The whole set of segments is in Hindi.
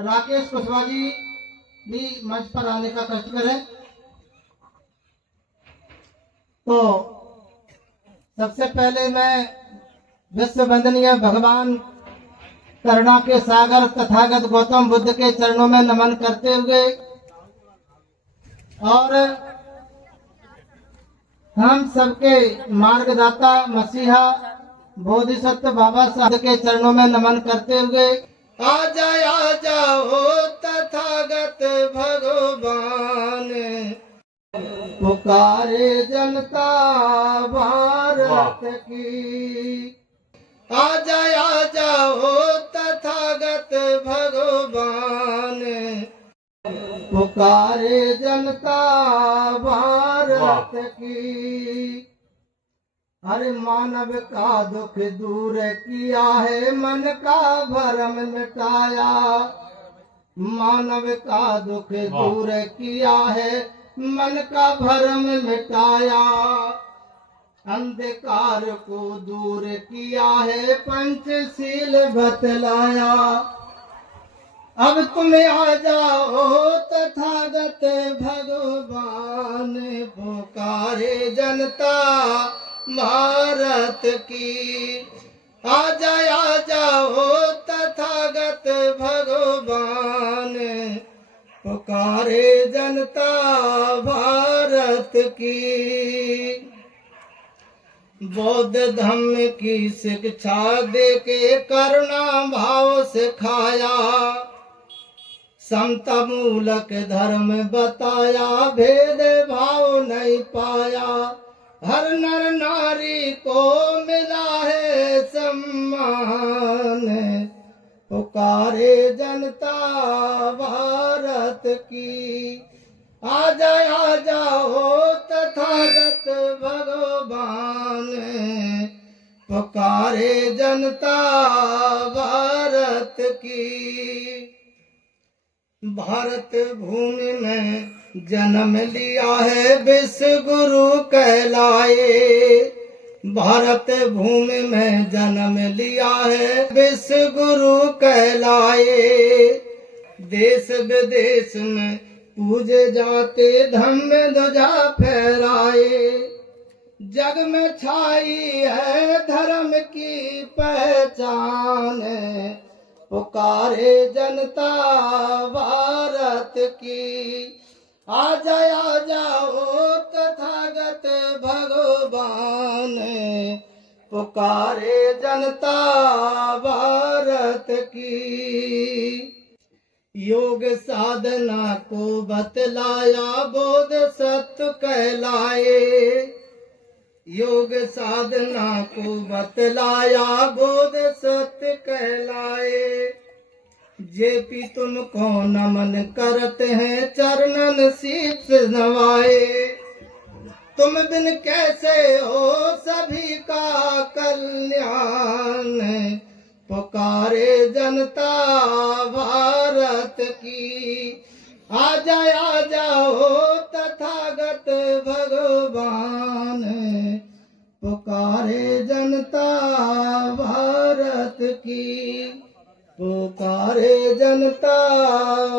राकेश कुशवाहा जी भी मंच पर आने का कष्ट करें। तो सबसे पहले मैं विश्व वंदनीय भगवान करुणा के सागर तथागत गौतम बुद्ध के चरणों में नमन करते हुए और हम सबके मार्गदाता मसीहा बोधिसत्व बाबा साहब के चरणों में नमन करते हुए आ जाओ तथागत भगवान, पुकारे जनता भारत की। आ जाओ तथागत भगवान, पुकारे जनता भारत की। हर मानव का दुख दूर किया है, मन का भरम मिटाया। मानव का दुख दूर किया है, मन का भरम मिटाया। अंधकार को दूर किया है, पंचशील बतलाया। अब तुम आ जाओ तथागत भगवान, पुकारे जनता भारत की। आ जाओ तथागत भगवान, पुकारे जनता भारत की। बौद्ध धम्म की शिक्षा दे के करुणा भाव सिखाया। समता मूलक धर्म बताया, भेद भाव नहीं पाया। हर नर नारी को मिला है सम्मान, पुकारे जनता भारत की। आ जाओ तथागत भगवान, पुकारे जनता भारत की। भारत भूमि में जन्म लिया है, विश्व गुरु कहलाए। भारत भूमि में जन्म लिया है, विश्व गुरु कहलाए। देश विदेश में पूजे जाते, धम्म ध्वजा फहराए। जग में छाई है धर्म की पहचान, पुकारे जनता भारत की। आ जाओ तथागत भगवान, पुकारे जनता भारत की। योग साधना को बतलाया, बोध सत्य कहलाए। योग साधना को बतलाया, बोध सत्य कहलाए। जेपी तुमको नमन करते हैं, चरणन शीश नवाए। तुम बिन कैसे हो सभी का कल्याण, पुकारे जनता भारत की। आ जाओ तथागत भगवान, पुकारे जनता भारत की। पुकारे जनता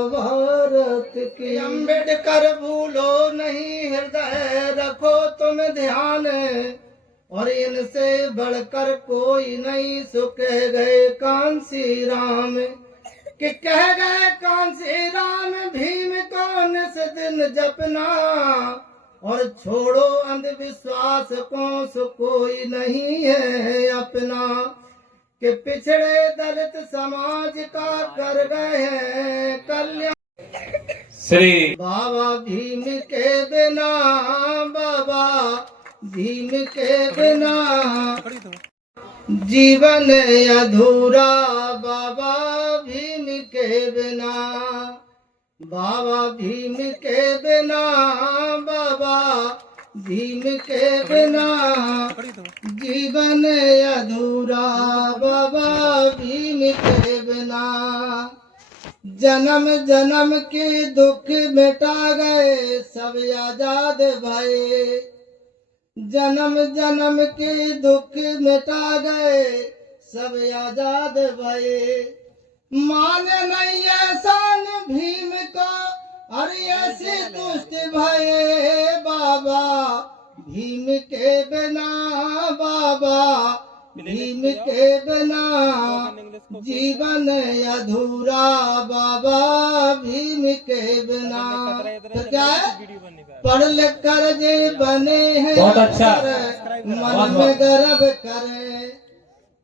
भारत की। अम्बेडकर भूलो नहीं, हृदय रखो तुम ध्यान, और इनसे बढ़कर कोई नहीं। सो कह गए कांसी राम, कि कह गए कांसी राम, भीम को निस दिन जपना। और छोड़ो अंधविश्वास को, सो कोई नहीं है अपना। कि पिछड़े दलित समाज का कर गए हैं कल्याण। श्री बाबा भीम के बिना, बाबा भीम के बिना जीवन अधूरा। बाबा भीम के बिना, बाबा भीम के बिना, बाबा भीम के बिना जीवन अधूरा। बाबा भीम के बिना जन्म जन्म के दुख मिटा गए, सब आजाद भये। जन्म जन्म के दुख मिटा गए, सब आजाद भये। मान नहीं ऐसा अरे ऐसे दुष्ट भये बाबा भीम के बिना, बाबा भीम के बिना जीवन अधूरा, बाबा भीम के बिना। तो क्या है, पढ़ लिख कर जे बने हैं बहुत अच्छा। मन में गर्व करे,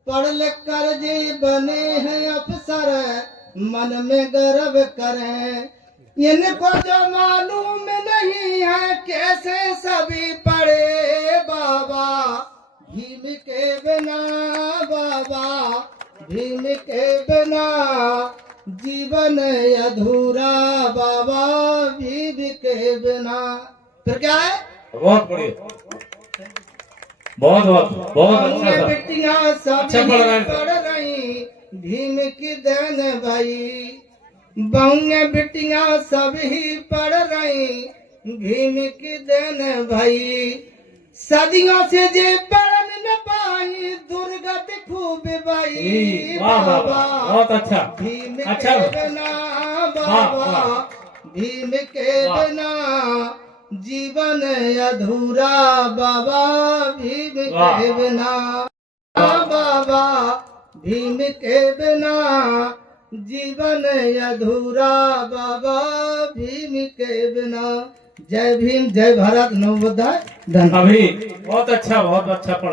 पढ़ लिख कर जे बने हैं अफसर मन में गर्व करें। इनको जो मालूम नहीं है कैसे सभी पढ़े, बाबा भीम के बिना, बाबा भीम के बिना जीवन अधूरा, बाबा भीम के बिना। फिर क्या है, बहुत बढ़िया, बहुत बहुत बहुत अच्छा था। बेटियां सब अच्छा पढ़ पढ़ रही भीम की देन भाई, बहुए बेटियां सब ही पढ़ रही भीम की देन भाई। सदियों से जे पढ़ न पाई दुर्गत खूब भाई, वाह वाह बाबा बहुत अच्छा। भीम अच्छा के बिना, बाबा भीम के बिना जीवन अधूरा, बाबा भीम के बिना, बाबा भीम के बिना जीवन अधूरा, बाबा भीम के बिना। जय भीम, जय भारत, नमो बुद्धाय, धन्यवाद। अभी बहुत अच्छा पढ़ा।